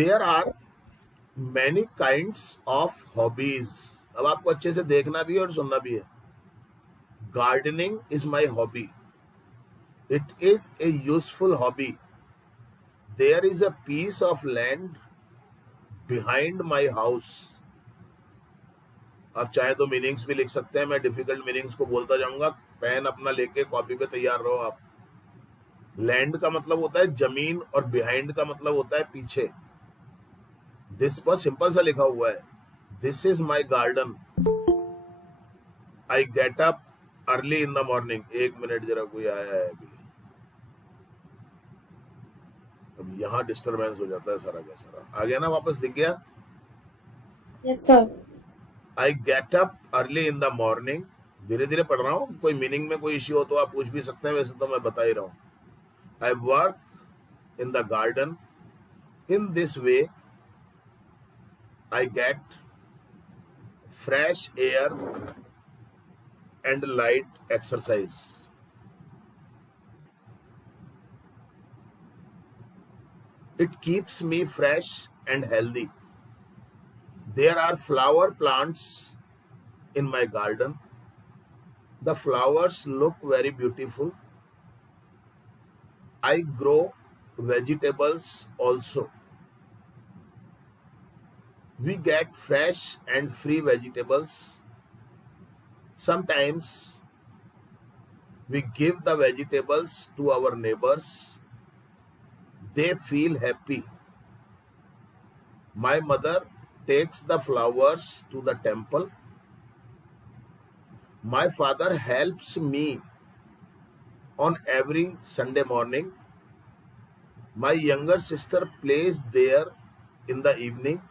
There are many kinds of hobbies. अब आपको अच्छे से देखना भी है और सुनना भी है. Gardening is my hobby. It is a useful hobby. There is a piece of land behind my house. आप चाहे तो मीनिंग्स भी लिख सकते हैं, मैं डिफिकल्ट मीनिंग्स को बोलता जाऊंगा. पेन अपना लेके कॉपी पे तैयार रहो आप. लैंड का मतलब होता है जमीन और बिहाइंड का मतलब होता है पीछे. दिस पर सिंपल सा लिखा हुआ है, this is my garden. I get up early in the morning. एक मिनट जरा, कोई आया है अभी. अब यहाँ डिस्टरबेंस हो जाता है सारा का सारा. आ गया ना, वापस दिख गया. Yes sir. I get up early in the morning. धीरे धीरे पढ़ रहा हूँ, कोई मीनिंग में कोई इश्यू हो तो आप पूछ भी सकते हैं, वैसे तो मैं बता ही रहा हूँ. I work in the garden. In this way I get fresh air and light exercise. It keeps me fresh and healthy. There are flower plants in my garden. The flowers look very beautiful. I grow vegetables also. We get fresh and free vegetables. Sometimes we give the vegetables to our neighbors. They feel happy. My mother takes the flowers to the temple. My father helps me on every Sunday morning. My younger sister plays there in the evening.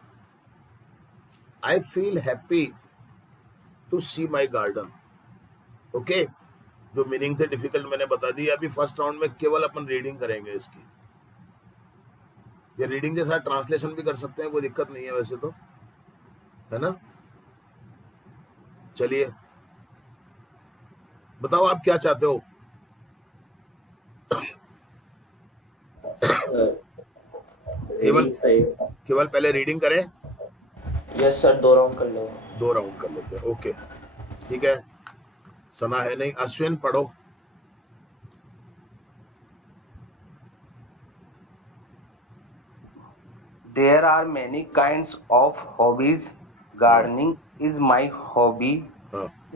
I feel happy to see my garden. Okay, जो meaning थे difficult मैंने बता दी. अभी first round में केवल अपन reading करेंगे इसकी. ये रीडिंग के साथ ट्रांसलेशन भी कर सकते हैं, कोई दिक्कत नहीं है वैसे तो, है ना. चलिए बताओ आप क्या चाहते हो. केवल पहले रीडिंग करें. यस सर, 2 राउंड कर लो. 2 राउंड कर लेते हैं. ओके ठीक है. सना है नहीं. अश्विन पढ़ो. There are many kinds of hobbies. Gardening is my hobby.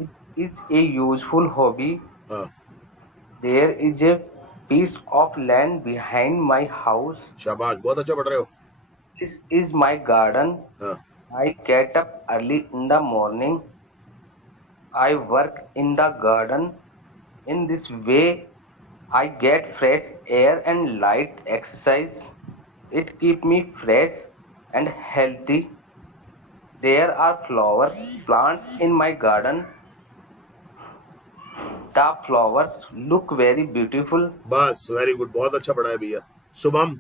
It is a useful hobby. There is a piece of land behind my house. शाबाश, बहुत अच्छा पढ़ रहे हो. This is my garden. I get up early in the morning. I work in the garden. In this way, I get fresh air and light exercise. It keeps me fresh and healthy. There are flower plants in my garden. The flowers look very beautiful. बस, very good, बहुत अच्छा पढ़ा है भैया. Shubham.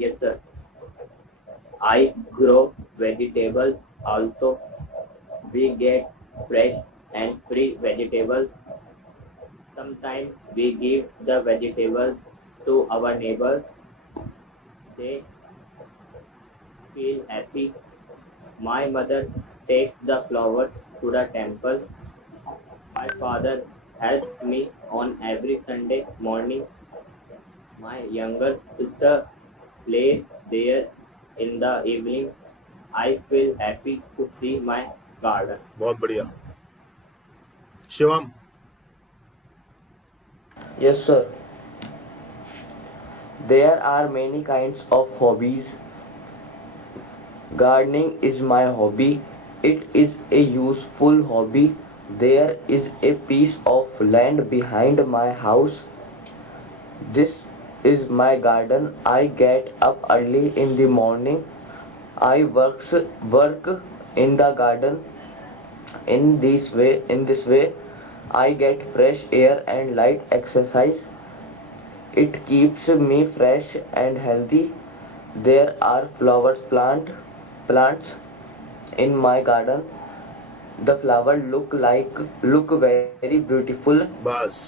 Yes, sir. I grow vegetables also. We get fresh and free vegetables. Sometimes we give the vegetables to our neighbors. They feel happy. My mother takes the flowers to the temple. My father helps me on every Sunday morning. My younger sister plays there in the evening. I feel happy to see my garden. बहुत बढ़िया. Shivam. Yes sir. There are many kinds of hobbies. Gardening is my hobby. It is a useful hobby. There is a piece of land behind my house. This is my garden. I get up early in the morning. I work in the garden. In this way, I get fresh air and light exercise. It keeps me fresh and healthy. There are plants in my garden. The flowers look very beautiful. बस.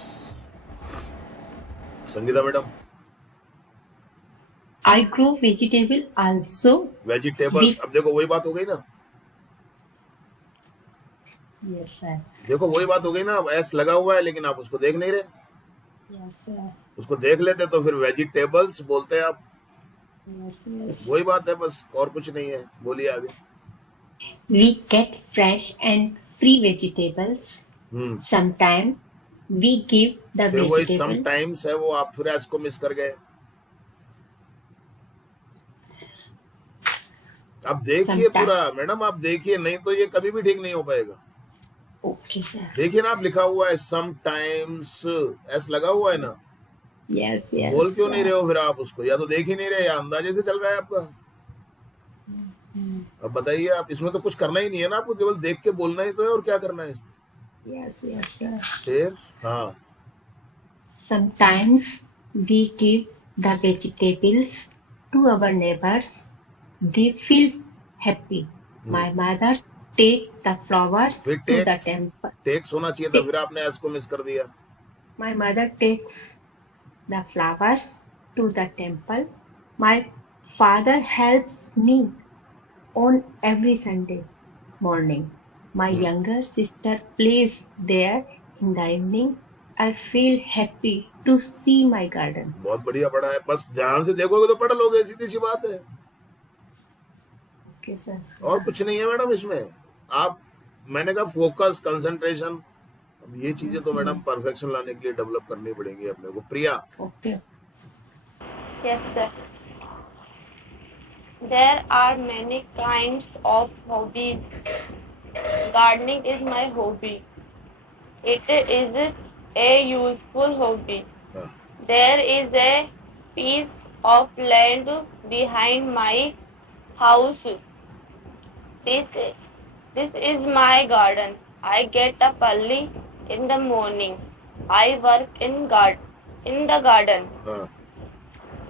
Sangeeta madam, I grow vegetable also. Vegetables, अब देखो वही बात हो गई ना, Yes, sir. देखो वही बात हो गई ना, अब एस लगा हुआ है लेकिन आप उसको देख नहीं रहे, Yes, sir. उसको देख लेते तो फिर वेजिटेबल्स बोलते हैं आप, Yes, yes. वही बात है बस, और कुछ नहीं है, बोलिए आगे। We get fresh and free vegetables. Sometimes we give the फिर वही vegetable. समटाइम्स है, वो आप फिर एस को मिस कर गए। आप देखिए Sometimes. पूरा मैडम, आप देखिए, नहीं तो ये कभी भी ठीक नहीं हो पाएगा। Okay, sir. देखिए ना, आप लिखा हुआ है समटाइम्स, एस लगा हुआ है ना, Yes, yes. बोल क्यों नहीं sir. रहे हो फिर आप उसको, या तो देख ही नहीं रहे या अंदाजे से चल रहा है आपका। Hmm. अब बताइए आप, इसमें तो कुछ करना ही नहीं है ना, आपको केवल देख के बोलना ही तो है, और क्या करना है इसमें Yes, yes, sir. फिर। हाँ, Sometimes we give the vegetables to our neighbors. They feel happy. My mother take the flowers फिर to the takes, temple. Takes होना चाहिए था, फिर आपने एस को मिस कर दिया। My mother takes the flowers to the temple. My father helps me on every Sunday morning. My younger sister plays there in the evening. I feel happy to see my garden. बहुत बढ़िया पढ़ा है, बस ध्यान से देखोगे तो पढ़ लोगे, सीधी सी बात है, Okay, sir. और कुछ नहीं है मैडम इसमें। आप, मैंने कहा फोकस, कंसंट्रेशन, अब ये चीजें तो मैडम परफेक्शन लाने के लिए डेवलप करनी पड़ेंगी अपने को। प्रिया, Okay. Yes, sir. There are many kinds of hobbies. Gardening is my hobby. It is a useful hobby. हाँ, There is a piece of land behind my house. This is my garden. I get up early in the morning. I work in the garden. हाँ,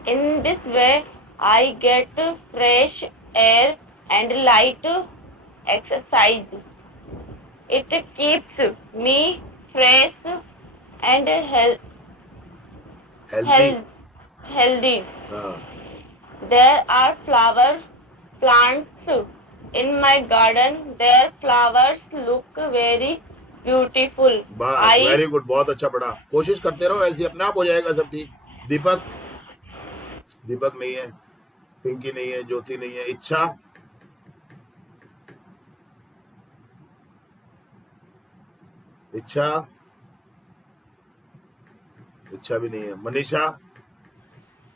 In this way, I get fresh air and light exercise. It keeps me fresh and healthy, healthy. हाँ, There are flower plants in my garden. Their flowers look very beautiful. बस very good, बहुत अच्छा पढ़ा, कोशिश करते रहो, ऐसे अपने आप हो जाएगा सब ठीक। दीपक, दीपक नहीं है, पिंकी नहीं है, ज्योति नहीं है, इच्छा, इच्छा, इच्छा भी नहीं है, Manisha,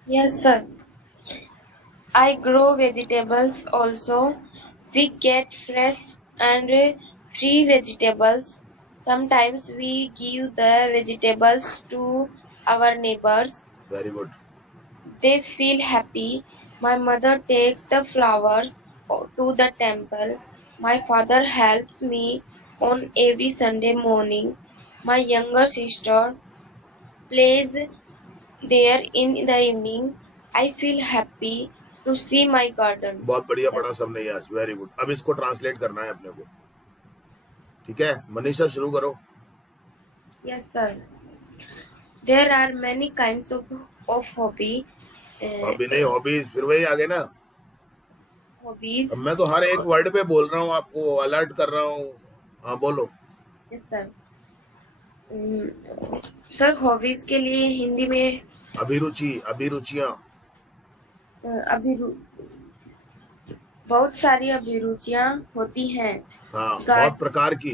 Yes, sir. I grow vegetables also. We get fresh and free vegetables. Sometimes we give the vegetables to our neighbors. Very good, They feel happy. My mother takes the flowers to the temple. My father helps me on every Sunday morning. My younger sister plays there in the evening. I feel happy to see my garden. बहुत बढ़िया पढ़ा सबने आज, very good. अब इसको translate करना है अपने को, ठीक है? मनीषा शुरू करो। Yes, sir. There are many kinds of hobby. Hobby नहीं, हॉबीज, फिर वही आगे ना। Hobbies. अब मैं तो हर एक वर्ड पे बोल रहा हूँ, आपको अलर्ट कर रहा हूँ। हाँ बोलो। Yes, sir. सर हॉबीज के लिए हिंदी में अभिरुचि, अभिरुचियाँ, अभिरु बहुत सारी अभिरुचियां होती हैं। हाँ, गा- बहुत प्रकार की।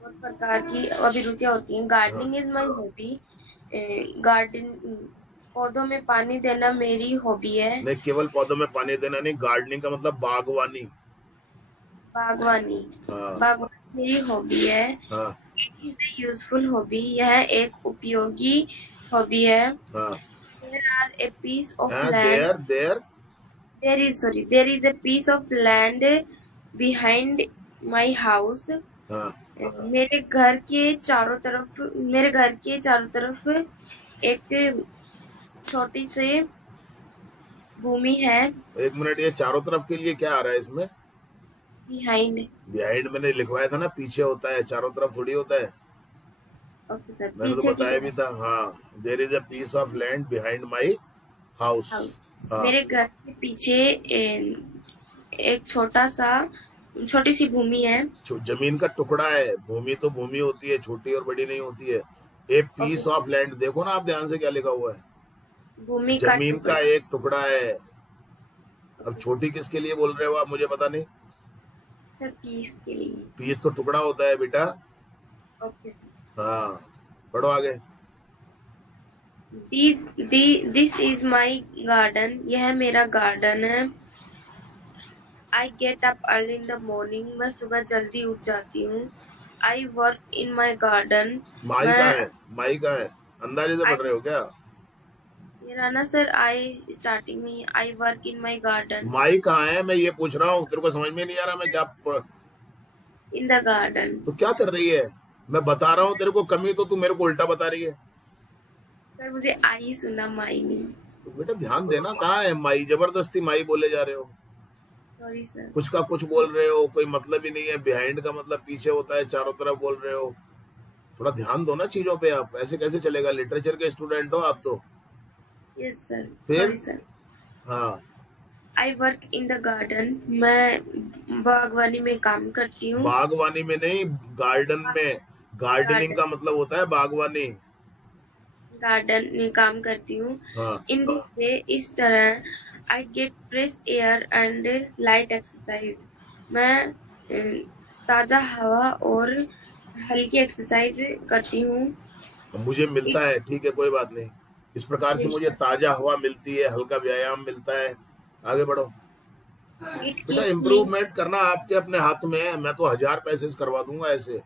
बहुत प्रकार की अभिरुचियां होती हैं। Gardening is my hobby. Garden पौधों में पानी देना मेरी हॉबी है। नहीं, केवल पौधों में पानी देना नहीं, गार्डनिंग का मतलब बागवानी। बागवानी हाँ, बागवानी मेरी हॉबी है। हाँ, it is a useful hobby. यह एक उपयोगी हॉबी है। हाँ, there are a piece of land there there is a piece of land behind my house. हाँ, मेरे घर के चारों तरफ एक छोटी सी भूमि है। एक मिनट, ये चारों तरफ के लिए क्या आ रहा है इसमें? बिहाइंड बिहाइंड मैंने लिखवाया था ना, पीछे होता है, चारों तरफ थोड़ी होता है। ओके सर, मैंने तो पीछे की बताया भी था। हाँ, there is a piece of land behind my house. House. हाँ, मेरे घर के पीछे एक छोटी सी भूमि है। जमीन का टुकड़ा है। भूमि तो भूमि होती है, छोटी और बड़ी नहीं होती है। ए ओके, पीस ऑफ लैंड, देखो ना आप ध्यान से क्या लिखा हुआ है। भूमि का जमीन का टुकड़ा। एक टुकड़ा है। अब ओके छोटी किसके लिए बोल रहे हो आप, मुझे पता नहीं। सर, पीस के लिए। पीस तो टुकड़ा होता है बेटा। Okay sir. हाँ, पढ़ो आगे। दिस इज माई गार्डन, यह मेरा गार्डन है। I get up early in the morning, मैं सुबह जल्दी उठ जाती हूँ। I work in my garden, माई मैं कहाँ है? माई कहाँ है? अंदाजे से आई पढ़ रहे हो क्या? ये रहा ना सर, आई स्टार्टिंग में I work in my garden, माई कहाँ है मैं ये पूछ रहा हूँ, तेरे को समझ में नहीं आ रहा मैं क्या इन द गार्डन। तो क्या कर रही है? मैं बता रहा हूँ तेरे को कमी, तो तू मेरे को उल्टा बता रही है। सर, मुझे आई सुना, माई नहीं। तो बेटा ध्यान देना, कहाँ है माई? जबरदस्ती माई बोले जा रहे हो। Sorry sir. कुछ का कुछ बोल रहे हो, कोई मतलब ही नहीं है। बिहाइंड का मतलब पीछे होता है, चारों तरफ बोल रहे हो। थोड़ा ध्यान दो ना चीजों पे। आप ऐसे कैसे चलेगा? लिटरेचर के स्टूडेंट हो आप तो। यस सर, फिर सॉरी सर। हाँ, I work in the garden, मैं बागवानी में काम करती हूँ। बागवानी में नहीं, गार्डन में। गार्डनिंग का मतलब होता है बागवानी। गार्डन में काम करती हूँ। हाँ, इन दिस वे, इस तरह, I get fresh air and light exercise, मैं ताज़ा हवा और हल्की एक्सरसाइज करती हूँ। मुझे मिलता है, ठीक है कोई बात नहीं। इस प्रकार से मुझे ताजा हवा मिलती है, हल्का व्यायाम मिलता है। आगे बढ़ो इट बेटा। कीप्स मी इम्प्रूवमेंट करना आपके अपने हाथ में है। मैं तो 1000 पैसे करवा दूंगा ऐसे।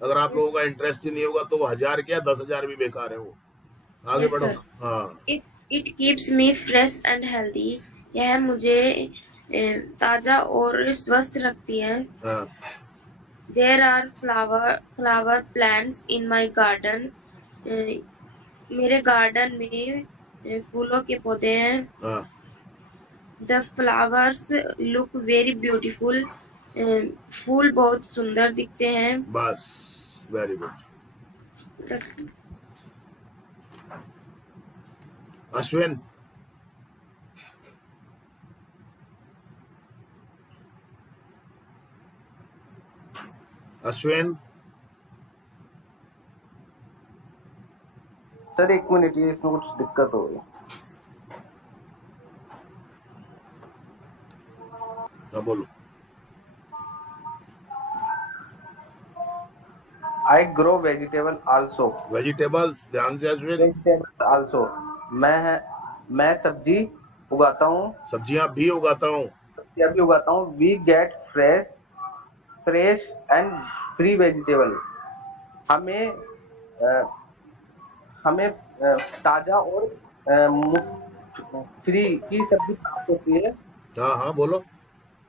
अगर आप लोगों का इंटरेस्ट ही नहीं होगा तो वो 1000 क्या 10,000 भी बेकार है वो। आगे यस बढ़ो। सर। हाँ, it it keeps me fresh and healthy, यह मुझे ताज़ा और स्वस्थ रखती है। हाँ, there are flower plants in my garden, मेरे गार्डन में फूलों के पौधे हैं। हाँ, the flowers look very beautiful, फूल बहुत सुंदर दिखते हैं। बस, very good. That's- Ashwin, Ashwin, sir 1 minute, ये इसमें कुछ दिक्कत हो गई। हाँ बोलो। I grow vegetable also. Vegetables, ध्यान से अश्विन। वेजिटेबल आल्सो, मैं सब्जी उगाता हूँ। सब्जियां भी उगाता हूँ। सब्जियां भी उगाता हूँ। We get fresh and free vegetable, हमें ताजा और फ्री की सब्जी प्राप्त होती है। हाँ हाँ बोलो,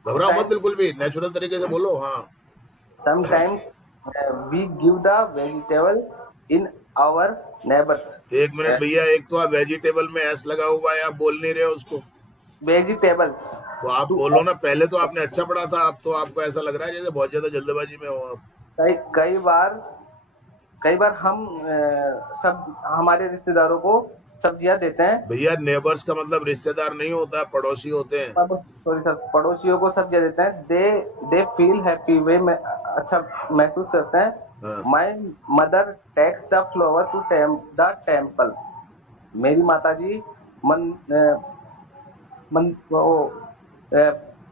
घबराओ मत बिल्कुल भी, नेचुरल तरीके से बोलो। हाँ, sometimes we give the vegetable in our neighbours. 1 minute भैया, एक तो आप वेजिटेबल में एस लगा हुआ है, आप बोल नहीं रहे हो उसको। वेजिटेबल्स तो आप बोलो ना, पहले तो आपने अच्छा पढ़ा था, अब तो आपको ऐसा लग रहा है जैसे बहुत ज्यादा जल्दबाजी में हो आप। कई बार हम सब हमारे रिश्तेदारों को सब्जियां देते हैं। भैया नेबर्स का मतलब रिश्तेदार नहीं होता, पड़ोसी होते हैं। सॉरी सर, पड़ोसियों को सब्जियां देते हैं। दे फील हैप्पी, वे में अच्छा महसूस करते हैं। हाँ, my mother takes the flower to the temple, मेरी माताजी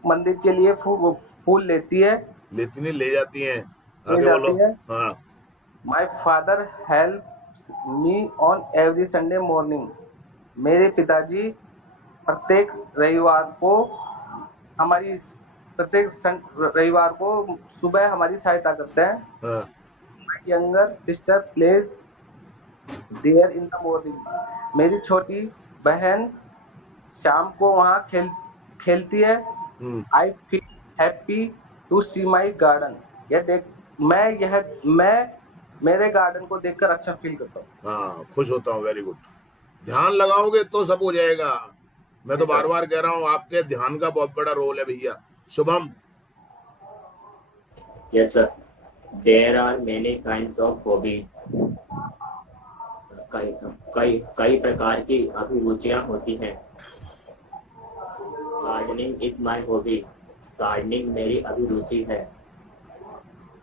मंदिर के लिए फूल लेती है। लेती नहीं, ले जाती हैं। ले आगे जाती बोलो। है। हाँ, माई father helps me on every Sunday morning, मेरे पिताजी प्रत्येक रविवार को सुबह हमारी सहायता करते हैं। हाँ, my younger sister plays there in the morning, मेरी छोटी बहन शाम को वहाँ खेलती है। I feel happy to see my garden, मैं मेरे गार्डन को देखकर अच्छा फील करता हूँ। हाँ, खुश होता हूँ। Very good. ध्यान लगाओगे तो सब हो जाएगा। मैं तो बार बार कह रहा हूँ, आपके ध्यान का बहुत बड़ा रोल है भैया। Shubham. Yes, sir. There are many kinds of hobbies. कई कई कई प्रकार की अभिरुचियां होती हैं। Gardening is my hobby. Gardening मेरी अभिरुचि है।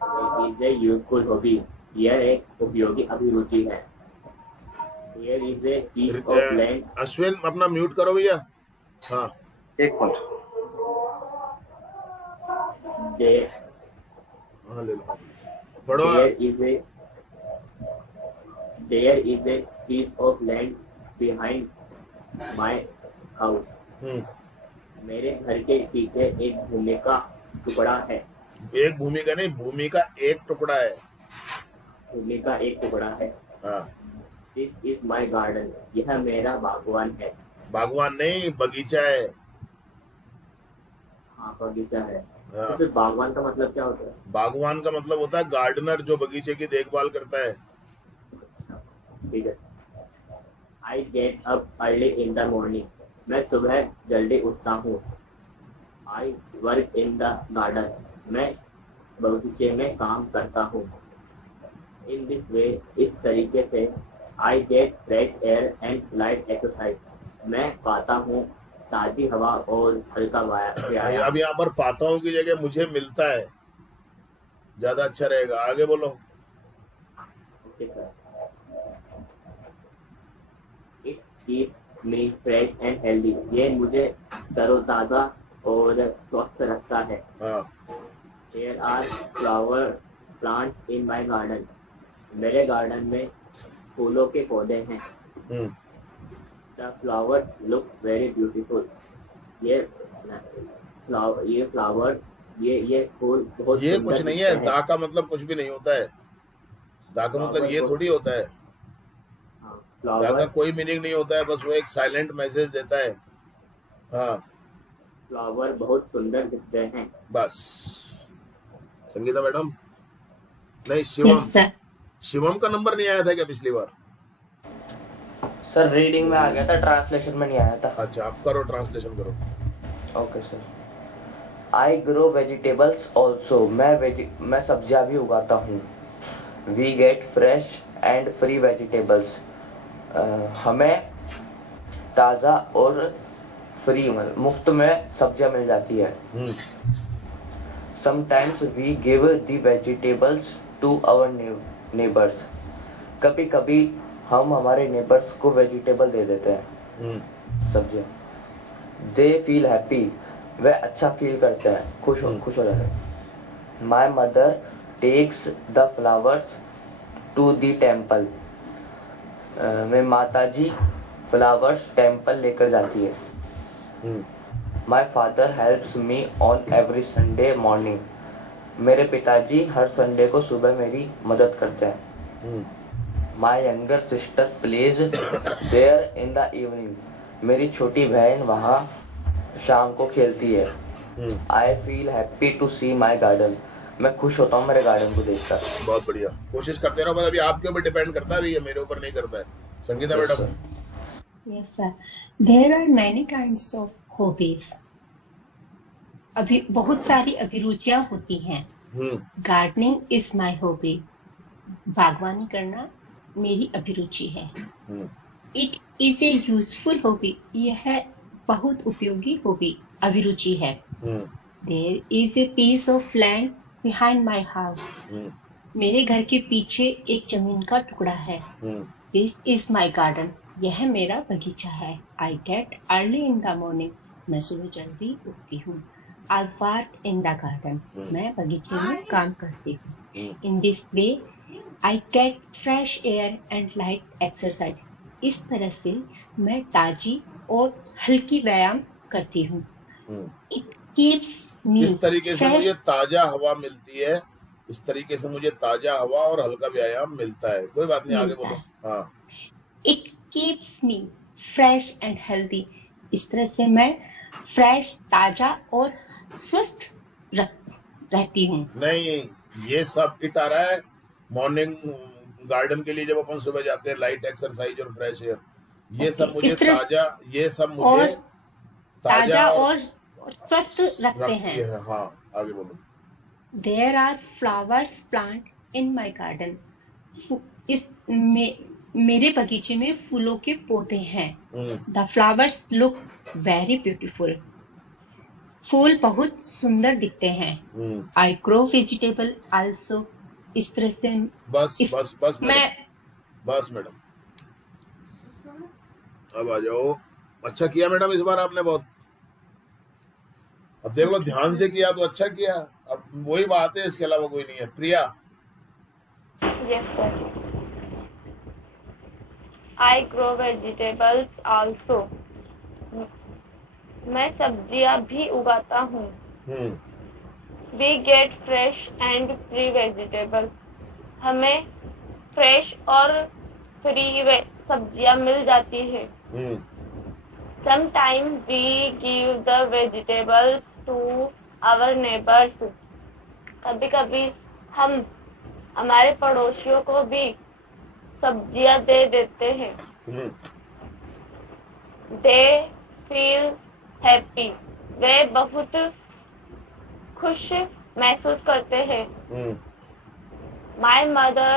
It is a useful hobby. यह एक उपयोगी अभिरुचि है। Here is a piece of land. Ashwin अपना म्यूट करो भैया। हाँ एक मिनट। हाँ ले लो पढ़ो। There is a piece of land behind my house. मेरे घर के पीछे एक भूमि का टुकड़ा है। एक भूमि का नहीं, भूमि का एक टुकड़ा है। भूमि का एक टुकड़ा है। हाँ। This is my garden. यह मेरा बागवान है। बागवान नहीं, बगीचा है। हाँ बगीचा है। हाँ। तो फिर बागवान का मतलब क्या होता है? बागवान का मतलब होता है गार्डनर, जो बगीचे की देखभाल करता है। ठीक है। I get up early in the morning. मैं सुबह जल्दी उठता हूँ। I work in the garden. मैं बगीचे में काम करता हूँ। In this way, इस तरीके से I get fresh air and light exercise. मैं पाता हूँ ताजी हवा और हल्का व्यायाम। अब यहाँ पर पाता हूँ की जगह मुझे मिलता है, ज्यादा अच्छा रहेगा। आगे बोलो। Okay sir. It keeps me fresh and healthy. ये मुझे तरोताजा और स्वस्थ रखता है। There are flower plants in my garden. मेरे गार्डन में फूलों के पौधे हैं। The flowers look very beautiful. ये फ्लावर ये फूल बहुत ये सुंदर कुछ नहीं दिखते है। हैं। दा का मतलब कुछ भी नहीं होता है। दा का मतलब ये थोड़ी होता है। हाँ, दा का फ्लावर कोई मीनिंग नहीं होता है, बस वो एक साइलेंट मैसेज देता है। हाँ फ्लावर बहुत सुंदर दिखते हैं। बस। संगीता मैडम नहीं, शिवम। Yes sir. शिवम का नंबर नहीं आया था क्या पिछली बार? सर रीडिंग में आ गया था, ट्रांसलेशन में नहीं आया था। अच्छा आप करो, ट्रांसलेशन करो। Okay sir. I grow vegetables also. मैं सब्जियां भी उगाता हूँ। We get fresh and free vegetables. हमें ताज़ा और फ्री मुफ्त में सब्जियां मिल जाती है। Sometimes we give the vegetables to our neighbours. कभी कभी हम हमारे नेबर्स को वेजिटेबल दे देते हैं, सब्जियां। They feel happy. वह अच्छा फील करते हैं, खुश हो जाते हैं। My mother takes the flowers to the temple. में माता जी फ्लावर्स टेम्पल लेकर जाती है। My father helps me on every Sunday morning. मेरे पिताजी हर संडे को सुबह मेरी मदद करते हैं। My younger sister plays there in the evening. मेरी छोटी बहन वहाँ शाम को खेलती है। I feel happy to see my garden. मैं खुश होता हूँ मेरे गार्डन को देखकर। बहुत बढ़िया, कोशिश करते रहो। बस अभी आपके ऊपर डिपेंड करता है, ये मेरे ऊपर नहीं करता है। Sangeeta madam. Yes sir. There are many kinds of hobbies. अभी बहुत सारी अभिरुचियां होती हैं। Gardening is my hobby. बागवानी करना मेरी अभिरुचि है। It is a useful hobby. यह बहुत उपयोगी हॉबी अभिरुचि है। There is a piece of land behind my house. मेरे घर के पीछे एक जमीन का टुकड़ा है। This is my garden. यह मेरा बगीचा है। I get early in the morning. मैं सुबह जल्दी उठती हूँ। I work in the garden. मैं बगीचे में काम करती हूँ। In this way I get fresh air and light exercise. इस तरह से मैं ताजी और हल्की व्यायाम करती हूँ। इट कीप्स मी इस तरीके से मुझे ताजा हवा मिलती है। इस तरीके से मुझे ताजा हवा और हल्का व्यायाम मिलता है। कोई बात नहीं, आगे बोलो। हाँ। It keeps me fresh and healthy. इस तरह से मैं फ्रेश, ताजा और स्वस्थ रहती हूँ। नहीं, ये सब इट आ रहा है मॉर्निंग गार्डन के लिए, जब अपन सुबह जाते हैं, लाइट एक्सरसाइज और फ्रेश एयर। ये सब मुझे ताजा, ये सब मुझे ताजा और स्वस्थ रखते हैं। हाँ आगे बोलो। There are flowers plant in my garden. इसमें मेरे बगीचे में फूलों के पौधे हैं। The flowers look very beautiful. फूल बहुत सुंदर दिखते हैं। I grow vegetable also. इस तरह से बस मैडम, अब आ जाओ। अच्छा किया मैडम, इस बार आपने बहुत, अब देख लो ध्यान से किया तो अच्छा किया। अब वही बात है, इसके अलावा कोई नहीं है। प्रिया। Yes, sir. I grow vegetables also. मैं सब्जियां भी उगाता हूँ। We get fresh and free vegetables. हमें फ्रेश और फ्री सब्जियां मिल जाती है। Sometimes we give the vegetables to our neighbors. कभी-कभी हम हमारे पड़ोसियों को भी सब्जियां दे देते हैं। They feel happy. वे बहुत खुश महसूस करते हैं। My mother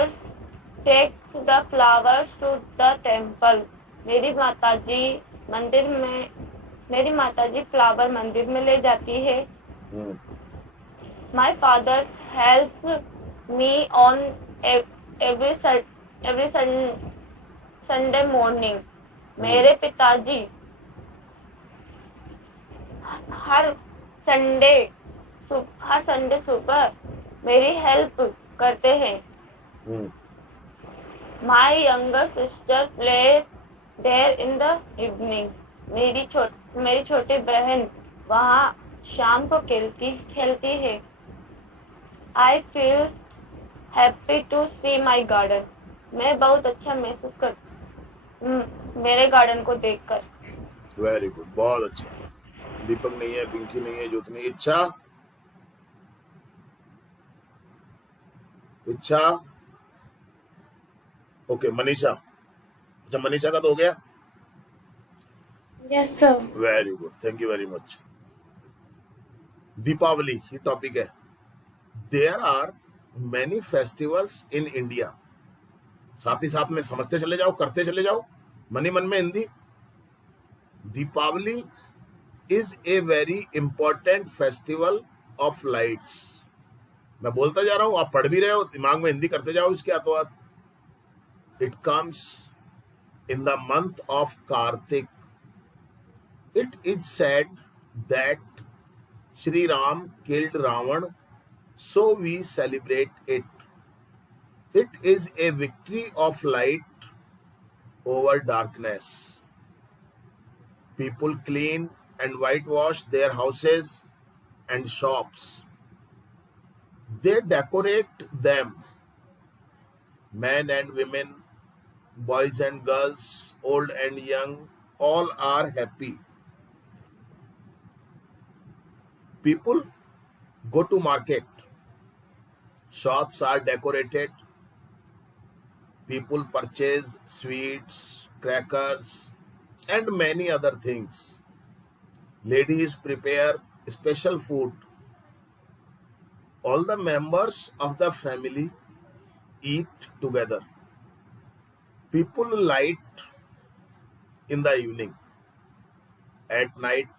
takes the flowers to the temple. मेरी माताजी फ्लावर मंदिर में ले जाती है। My father helps me on every Sunday morning. मेरे पिताजी हर संडे सुबह मेरी हेल्प करते हैं। My younger sister plays there in the evening. मेरी छोटी बहन वहाँ शाम को खेलती है। I feel happy to see my garden. मैं बहुत अच्छा महसूस करती मेरे गार्डन को देखकर। वेरी गुड, बहुत अच्छा। दीपक नहीं है, पिंकी नहीं है, ज्योति नहीं। इच्छा ओके। मनीषा। अच्छा, मनीषा का तो हो गया। Yes, sir. Very good, thank you very much. Deepavali ये टॉपिक है। There are many festivals in India. साथ ही साथ में समझते चले जाओ, करते चले जाओ, मन ही मन में Hindi. Deepavali is a very important festival of lights. मैं बोलता जा रहा हूं, आप पढ़ भी रहे हो, दिमाग में हिंदी करते जाओ इसके हाथों हाथ। It comes in the month of Kartik. It is said that Shri Ram killed Ravan, so we celebrate it. It is a victory of light over darkness. People clean and whitewash their houses and shops. They decorate them. Men and women, boys and girls, old and young, all are happy. People go to market. Shops are decorated. People purchase sweets, crackers, and many other things. Ladies prepare special food. All the members of the family eat together. People light in the evening. At night,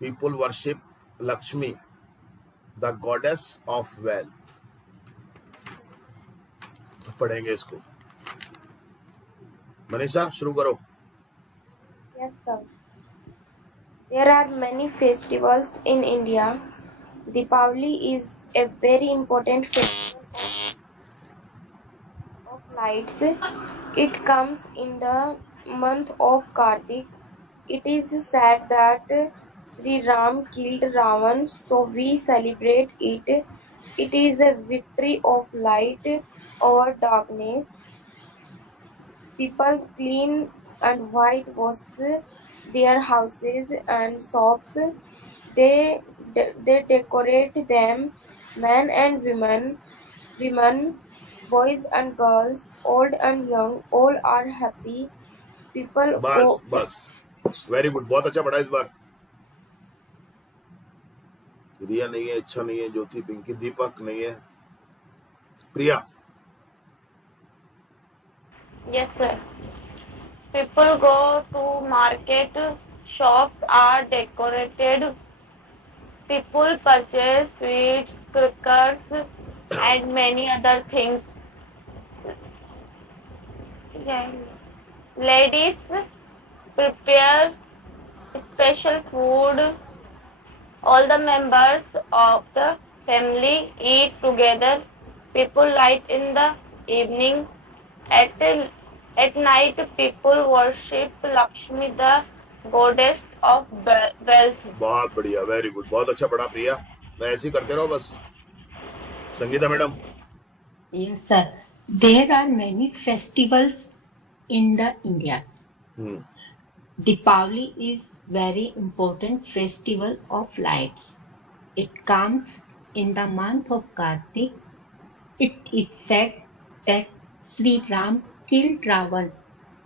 people worship Lakshmi, the goddess of wealth. पढ़ेंगे इसको। मनीषा शुरू करो। Yes, sir. There are many festivals in India. Deepavali is a very important festival of lights. It comes in the month of Kartik. It is said that Sri Ram killed Ravan, so we celebrate it. It is a victory of light over darkness. People clean and whitewash their houses and shops. They decorate them. Men and women, boys and girls, old and young, all are happy. People बस very good, बहुत अच्छा पढ़ा इस बार। रिया नहीं है, इच्छा नहीं है, ज्योति, पिंकी, दीपक नहीं है। प्रिया। Yes, sir. People go to market. Shops are decorated. People purchase sweets, crackers, and many other things. Yeah. Ladies prepare special food. All the members of the family eat together. People light in the evening. At night, people worship Lakshmi, the goddess of wealth. बहुत बढ़िया, very good, बहुत अच्छा पढ़ा प्रिया। तो ऐसे ही करते रहो बस। Sangeeta madam. Yes, sir. There are many festivals in the India. Deepavali is very important festival of lights. It comes in the month of Kartik. It is said that Sri Ram killed Ravan,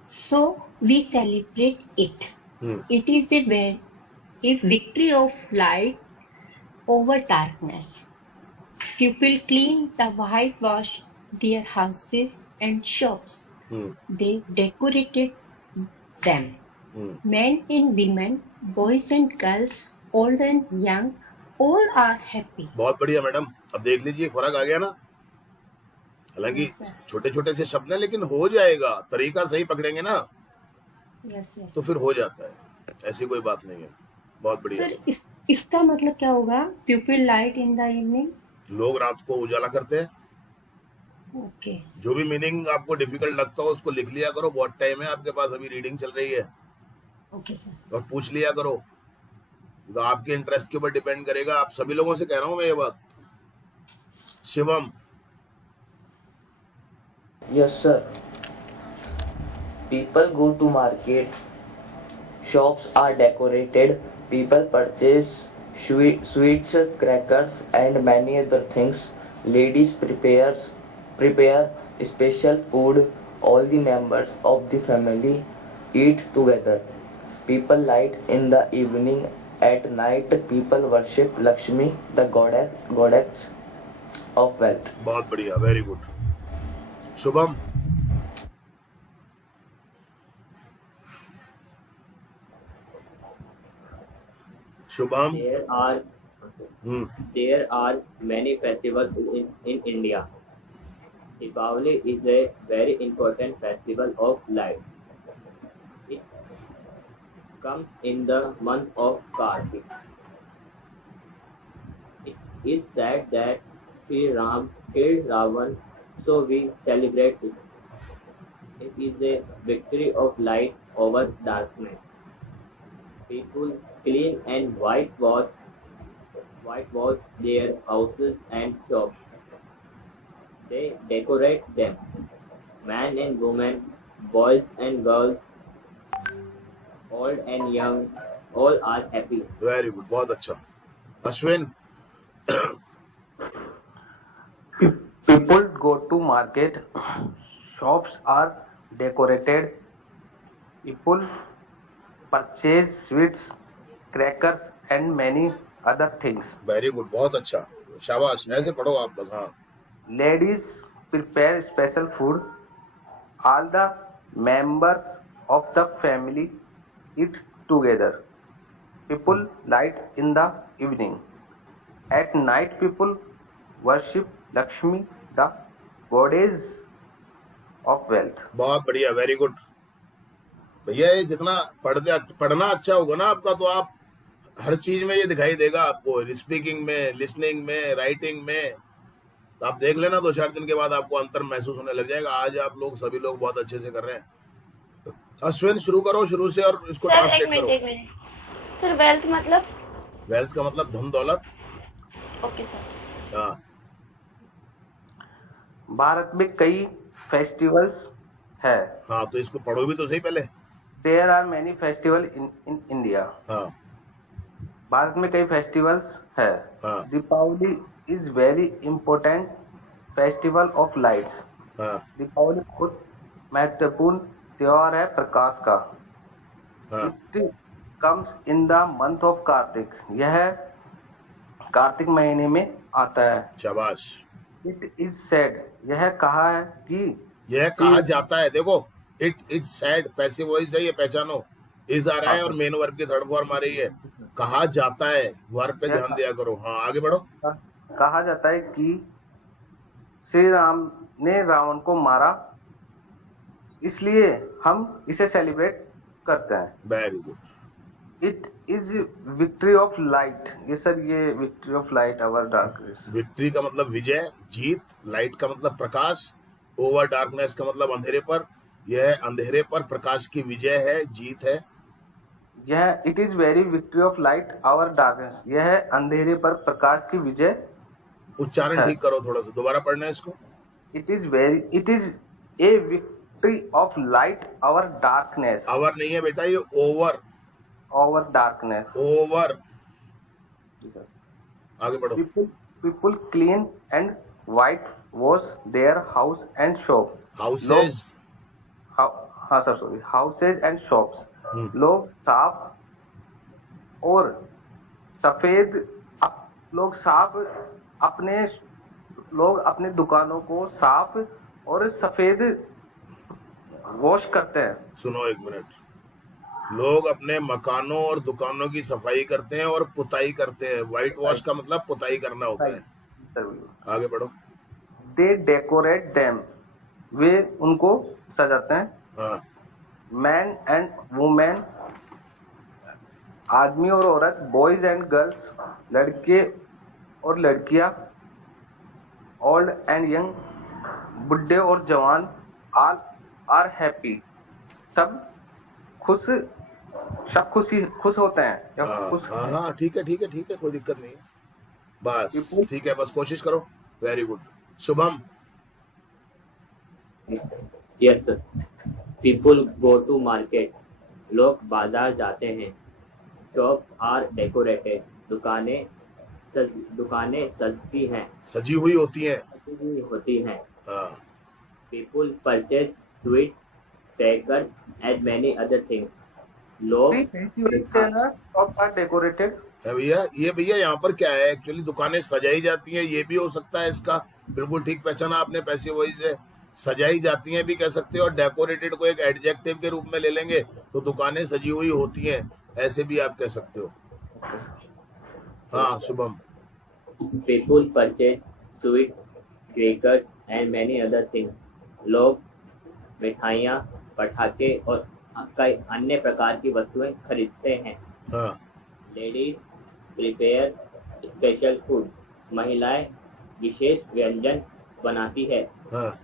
so we celebrate it. It is a victory of light over darkness. People clean the whitewash their houses and shops. They decorated them. Men and women, boys and girls, old and young, all are happy. बहुत बढ़िया madam. अब देख लीजिए फर्क आ गया ना। हालांकि छोटे छोटे से शब्द हैं लेकिन हो जाएगा, तरीका सही पकड़ेंगे ना। तो फिर हो जाता है, ऐसी कोई बात नहीं है। बहुत बढ़िया सर। इसका मतलब क्या होगा? People light in the evening, लोग रात को उजाला करते हैं। ओके। जो भी मीनिंग आपको डिफिकल्ट लगता हो उसको लिख लिया करो। बहुत टाइम है आपके पास, अभी रीडिंग चल रही है। Okay sir. और पूछ लिया करो, तो आपके इंटरेस्ट के ऊपर डिपेंड करेगा। आप सभी लोगों से कह रहा हूं मैं ये बात। Shivam. Yes, sir. People go to market. Shops are decorated. People purchase sweets, crackers, and many other things. Ladies prepare special food. All the members of the family eat together. People light in the evening. At night, people worship Lakshmi, the goddess of wealth. बहुत बढ़िया, very good. Shubham. Shubham. There are many festivals in India. Deepavali is a very important festival of light. It comes in the month of Kartik. It is said that Sri Ram killed Ravan, so we celebrate it. It is a victory of light over darkness. People clean and whitewash their houses and shops. They decorate them. Men and women, boys and girls, old and young, all are happy. Very good, बहुत अच्छा। Ashwin. People go to market. Shops are decorated. People purchase sweets, crackers, and many other things. Very good, बहुत अच्छा, शाबाश। ऐसे पढ़ो आप बस। हाँ। Ladies prepare special food. All the members of the family eat together. People light in the evening. At night, people worship Lakshmi, the goddess of wealth. बहुत बढ़िया, वेरी गुड भैया। ये जितना पढ़ना अच्छा होगा ना आपका, तो आप हर चीज में ये दिखाई देगा आपको, स्पीकिंग में, लिसनिंग में, राइटिंग में। तो आप देख लेना, 2-4 दिन के बाद आपको अंतर महसूस होने लग जाएगा। आज आप लोग सभी लोग बहुत अच्छे से कर रहे हैं। अश्विन शुरू करो शुरू से और इसको ट्रांसलेट करो। एक मिनट सर। वेल्थ मतलब? वेल्थ का मतलब धन दौलत। Okay sir. हाँ। भारत में कई फेस्टिवल्स है। हाँ, तो इसको पढ़ो भी तो सही पहले। There are many festivals in India. हाँ। भारत में कई फेस्टिवल्स है। हाँ। Deepawali is very important festival of lights. हाँ। दीपावली बहुत महत्वपूर्ण त्योहार है प्रकाश का। हाँ। It comes in the month of Kartik. यह कार्तिक महीने में आता है। शाबाश। It is said, यह कहा है कि यह कहा जाता है, देखो it is sad passive voice है, ये पहचानो। इज आ रहा है और मेन वर्ब की थर्ड फॉर्म आ रही है। कहा जाता है, वर्ब पे ध्यान दिया करो। हाँ आगे बढ़ो। कहा जाता है कि श्री राम ने रावण को मारा, इसलिए हम इसे सेलिब्रेट करते हैं। Very good. It is victory of light. ये सर, ये victory of light over darkness. Victory का मतलब विजय, जीत। लाइट का मतलब प्रकाश। ओवर डार्कनेस का मतलब अंधेरे पर। यह अंधेरे पर प्रकाश की विजय है, जीत है। यह it is very victory of light over darkness. यह है अंधेरे पर प्रकाश की विजय। उच्चारण ठीक करो थोड़ा सा, दोबारा पढ़ना है इसको। It is A victory of light over darkness. Over नहीं है बेटा, ये ओवर डार्कनेस। ओवर। आगे बढ़ो। People clean and whitewash their house and shop. Houses. हाँ sir, sorry, houses and shops. लोग साफ और सफेद लोग अपने दुकानों को साफ और सफेद वॉश करते हैं। सुनो एक मिनट। लोग अपने मकानों और दुकानों की सफाई करते हैं और पुताई करते हैं। व्हाइट वॉश का मतलब पुताई करना होता है। आगे बढ़ो। दे डेकोरेट देम। वे उनको सजाते हैं। हाँ। मैन एंड वुमेन, आदमी और औरत, बॉयज एंड गर्ल्स, लड़के और लड़कियां, ओल्ड एंड यंग, बुढ़े और जवान, ऑल आर हैप्पी। सब खुश होते हैं या खुश। हाँ ठीक है, कोई दिक्कत नहीं है। बस ठीक है, बस कोशिश करो। Very good. Shubham. Yes sir. People go to market. लोग बाजार जाते हैं। Shop are decorated. दुकानें सजती हैं, सजी हुई होती हैं। हाँ। People purchase sweet, crackers and many other things. लोग शॉप आर डेकोरेटेड। भैया यहाँ पर क्या है, एक्चुअली दुकानें सजाई जाती हैं, ये भी हो सकता है इसका। बिल्कुल ठीक पहचाना आपने, पैसिव वॉइस है। सजाई जाती हैं भी कह सकते हो, और डेकोरेटेड को एक एडजेक्टिव के रूप में ले लेंगे तो दुकानें सजी हुई होती हैं, ऐसे भी आप कह सकते हो। हाँ Shubham. People purchase sweet, crackers and many other things. लोग मिठाइयाँ, पटाखे और कई अन्य प्रकार की वस्तुएं खरीदते हैं। हाँ। Ladies prepare special food. महिलाएं विशेष व्यंजन बनाती है। हाँ।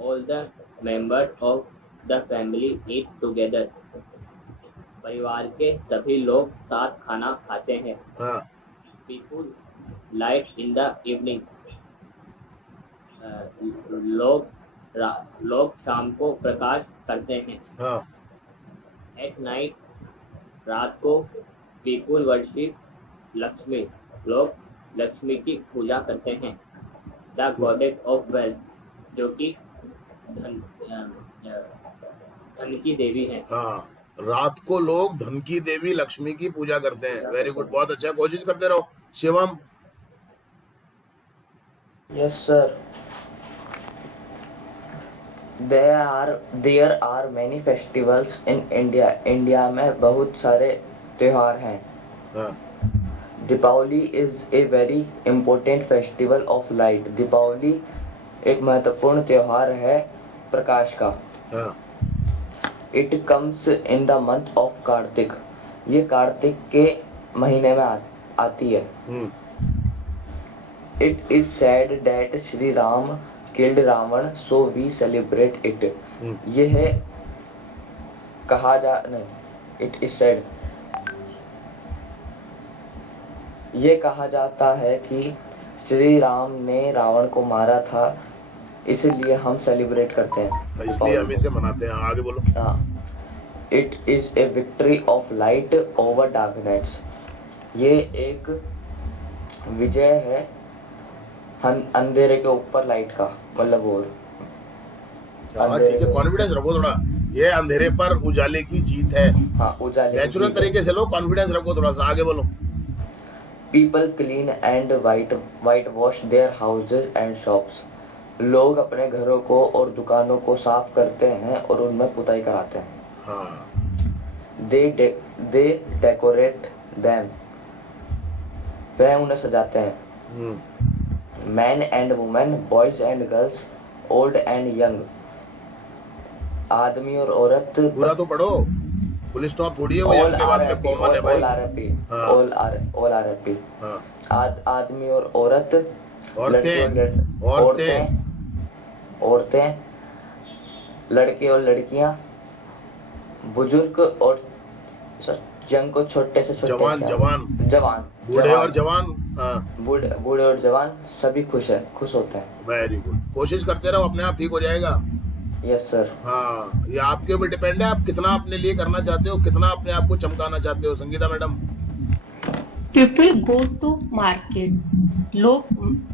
All the members of the family eat together. परिवार के सभी लोग साथ खाना खाते हैं। हाँ। People light in the evening. लोग शाम को प्रकाश करते हैं। हाँ। एट नाइट, रात को, पीपुल वर्शिप लक्ष्मी। लोग लक्ष्मी की पूजा करते हैं। द गॉडेस ऑफ वेल्थ, जो कि धन की देवी है। हाँ, रात को लोग धन की देवी लक्ष्मी की पूजा करते हैं। वेरी गुड, बहुत अच्छा, कोशिश करते रहो। Shivam. Yes sir. There are many festivals in India. India में बहुत सारे त्योहार हैं। हाँ। Deepavali is a very important festival of light. Deepavali एक महत्वपूर्ण त्योहार है प्रकाश का। हाँ। It comes in the month of Kartik. ये कार्तिक के महीने में आती है। It is said that Shri Ram killed Ravan, so we celebrate it. ये है इट इज सैड, ये कहा जाता है कि श्री राम ने रावण को मारा था, इसलिए हम सेलिब्रेट करते हैं, इसलिए हम इसे मनाते हैं। आगे बोलो। हाँ। It is A victory of light over darkness. ये एक विजय है अंधेरे के ऊपर लाइट का, मतलब और ठीक है, कॉन्फिडेंस रखो थोड़ा। ये अंधेरे पर उजाले की जीत है। हाँ, उजाले। नेचुरल तरीके से लो, कॉन्फिडेंस रखो थोड़ा सा। आगे बोलो। People clean and whitewash their houses and shops. लोग अपने घरों को और दुकानों को साफ करते हैं और उनमें पुताई कराते हैं. हाँ. They decorate them. वह उन्हें सजाते हैं. हम्म. Men and women, boys and girls, old and young. आदमी और औरत. पूरा तो पढ़ो, फुल स्टॉप थोड़ी है वो, All यहाँ के बाद में RIP. कॉमन है भाई. All RIP. हाँ. All RIP. हाँ. आदमी और औरत. औरतें. औरतें, लड़के और लड़कियां, बुजुर्ग और यंग को छोटे से छोटे. जवान. बूढ़े और जवान. हाँ. बूढ़े और जवान सभी खुश होते हैं. Very good. कोशिश करते रहो, अपने आप ठीक हो जाएगा. Yes sir. हाँ, ये आपके ऊपर डिपेंड है, आप कितना अपने लिए करना चाहते हो, कितना अपने आप को चमकाना चाहते हो. Sangeeta madam. People go to market. लोग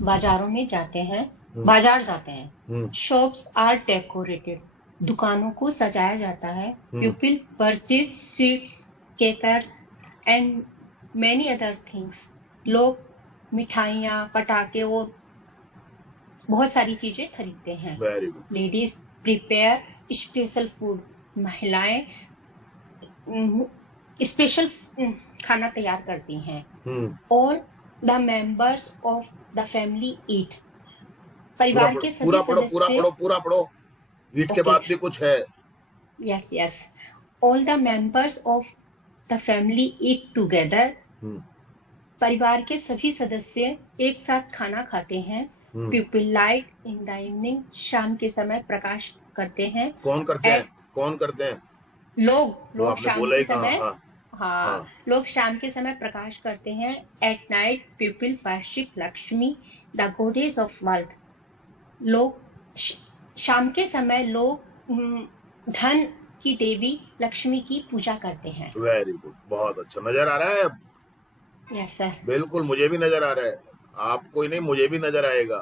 बाजारों में जाते हैं, बाजार जाते हैं. Shops are decorated. दुकानों को सजाया जाता है. People purchase sweets, crackers and many other things. लोग मिठाइयाँ, पटाखे और बहुत सारी चीजें खरीदते हैं. Very good. Ladies prepare special food. महिलाएं स्पेशल खाना तैयार करती हैं. All the members of the family eat. परिवार के सभी पूरा पढ़ो. ईट के बाद भी कुछ है. Yes. All the members of the family eat together. परिवार के सभी सदस्य एक साथ खाना खाते हैं. People light in the evening. शाम के समय प्रकाश करते हैं. कौन करते हैं? लोग शाम के समय. हाँ. लोग शाम के समय प्रकाश करते हैं. At night people worship Lakshmi, the goddess of wealth. लोग शाम के समय धन की देवी लक्ष्मी की पूजा करते हैं. Very good. बहुत अच्छा. नजर आ रहा है? Yes sir. बिल्कुल, मुझे भी नजर आ रहा है. आपको ही नहीं, मुझे भी नजर आएगा.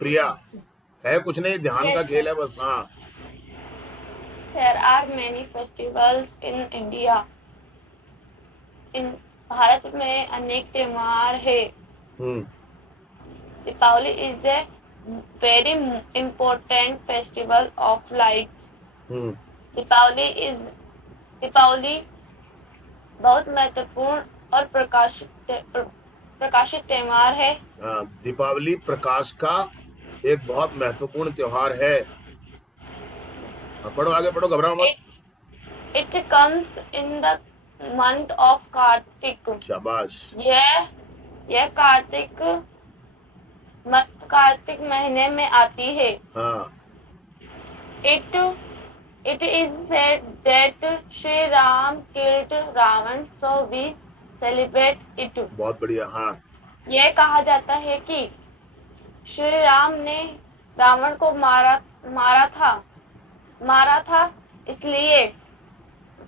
प्रिया, है कुछ नहीं, ध्यान का खेल है बस. हाँ. There are many festivals in India. इन भारत में अनेक त्योहार है. Deepavali is a very important festival of lights. Deepavali बहुत महत्वपूर्ण और प्रकाशित त्योहार है. दीपावली प्रकाश का एक बहुत महत्वपूर्ण त्योहार है. पढ़ो, आगे पढ़ो, घबराओ मत. It comes in the month of Kartik. शाबाश. यह कार्तिक महीने में आती है. हाँ. It is said that Shri Ram killed Ravan, so we celebrate it. बहुत बढ़िया. हाँ. यह कहा जाता है कि श्री राम ने रावण को मारा था, इसलिए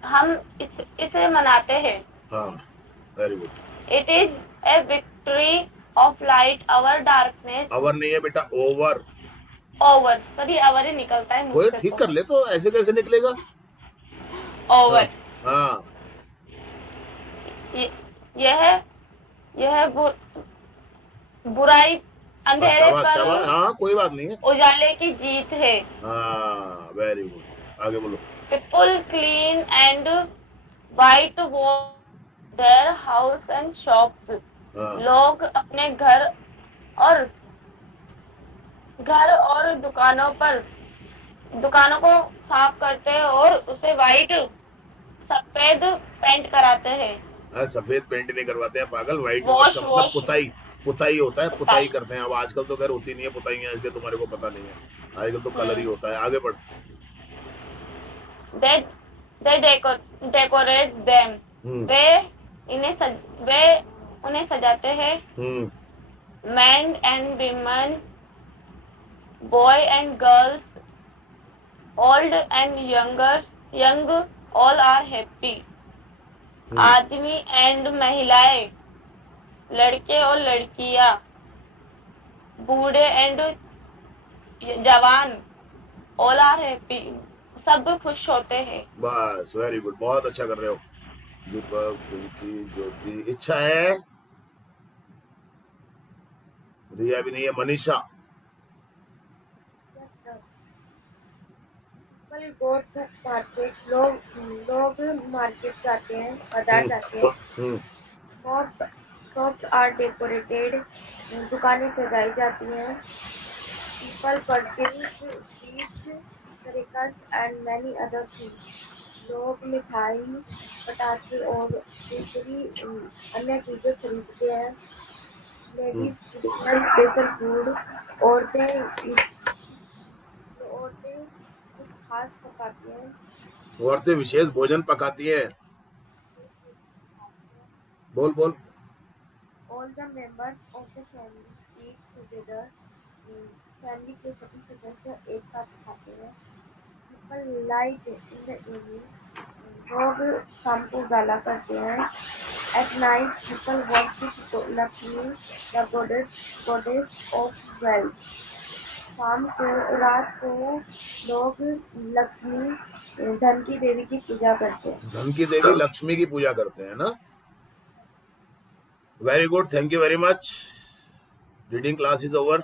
हम इसे मनाते हैं. हाँ. Very good. It is a victory of light over darkness. अवर नहीं है बेटा, ओवर. सभी अवर ही निकलता है. कोई ठीक कर ले तो, ऐसे कैसे निकलेगा? ओवर. हाँ. यह बुराई अंधेरे पर. हाँ, कोई बात नहीं है. उजाले की जीत है. हाँ. Very good. आगे बोलो. People clean and white wash their house and shops. लोग अपने घर और दुकानों को साफ करते हैं और उसे सफेद पेंट कराते हैं. सफेद पेंट नहीं करवाते हैं पागल. व्हाइट वॉश का मतलब पुताई होता है. पुताई करते हैं. अब आजकल तो खैर होती नहीं है पुताइयां, इसलिए तुम्हारे को पता नहीं है. आजकल तो कलर ही होता है. आगे बढ़. They decorate them. वे उन्हें सजाते हैं. Men and women, boy and girls, old and young, all are happy. आदमी एंड महिलाएं, लड़के और लड़कियां, बूढ़े एंड जवान, ऑल आर हैप्पी. सब खुश होते हैं. बस. Very good. बहुत अच्छा कर रहे हो. दीपक, पिंकी, ज्योति. इच्छा है? रिया भी नहीं है. Manisha. People go to market. लोग मार्केट जाते हैं, बाजार जाते हैं. Shops are decorated. दुकानें सजाई जाती हैं. People purchase sweets, crackers and many other things. लोग मिठाई, पटाखे और दूसरी अन्य चीजें खरीदते हैं. Ladies prepare special food. औरतें कुछ खास पकाती हैं. औरतें विशेष भोजन पकाती हैं. बोल. All the members of the family eat together. Family के सभी सदस्य एक साथ खाते हैं. People light in the evening. लोग शाम को उजाला करते हैं. At night, people worship Lakshmi, the goddess of wealth. रात को लोग लक्ष्मी, धन की देवी की पूजा करते हैं. धन की देवी लक्ष्मी की पूजा करते हैं ना. Very good, thank you very much. Reading class is over.